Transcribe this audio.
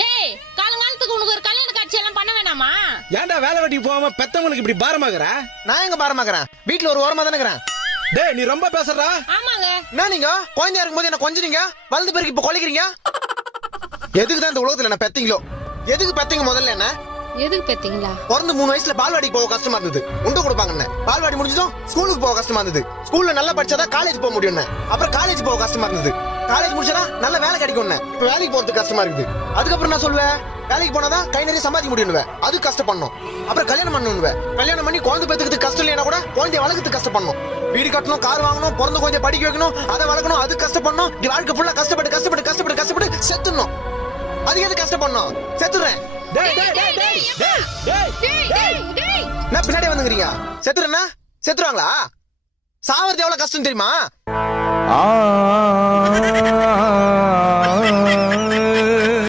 டேய் காலங்காலத்துக்கு உனக்கு ஒரு கல்யாண காட்சி எல்லாம் பண்ண வேணாமா? ஏன்டா வேலை வெட்டிக்கு போகாம பெத்தவங்களுக்கு இப்படி பாரமாகற? நான் எங்க பாரமாக்குறேன்? வீட்டுல ஒரு ஓரமா தானே இருக்கிறேன். டேய் நீ ரொம்ப பேசுறடா. ஆமாங்க. என்ன நீங்க குழந்தையா இருக்கும்போது என்ன கொஞ்சீங்க, வளர்ந்த பிறகு இப்ப கொலைக்கிறீங்க? எதுக்கு தான் இந்த உலகத்துல என்ன பெத்தீங்களோ? எதுக்கு பெத்தீங்க முதல்ல? என்ன எதுக்கு பெத்தீங்களா? பிறந்து 3 வயசுல பால்வாடிக்கு போக கஷ்டமா இருந்தது, உண்டு கொடுப்பாங்க. பால்வாடி முடிஞ்சதும் ஸ்கூலுக்கு போக கஷ்டமா இருந்தது, ஸ்கூல்ல நல்லா படிச்சாதான் காலேஜ் போக முடியும். அப்புறம் காலேஜ் போக கஷ்டமா இருந்தது, காலேஜ் முடிச்சா நல்ல வேலை கிடைக்கும். இப்ப வேலைக்கு போறதுக்கு கஷ்டமா இருக்குது. அதுக்கப்புறம் நான் சொல்லுவேன், வேலைக்கு போனாதான் கை நிறைய சம்பாதிக்க முடியும், அது கஷ்டப்படணும். அப்புறம் கல்யாணம் பண்ணணும், கல்யாணம் பண்ணி குழந்தை பெத்துக்கிறதுக்கு கஷ்டம் இல்லையா கூட குழந்தைய வளர்க்கறதுக்கு கஷ்டப்படணும். வீடு கட்டணும், கார் வாங்கணும், பிறந்த குழந்தைய படிக்க வைக்கணும், அதை வளர்க்கணும், அது கஷ்டப்படணும். இப்படி வாழ்க்கை ஃபுல்லா கஷ்டப்பட்டு கஷ்டப்பட்டு கஷ்டப்பட்டு கஷ்டப்பட்டு செத்துடணும். அது எது கஷ்டப்படணும்? செத்துறேன். நான் பின்னாடி வந்துக்கிறீங்க. செத்துறேன்னா செத்துருவாங்களா? சாவறது எவ்வளவு கஷ்டம் தெரியுமா?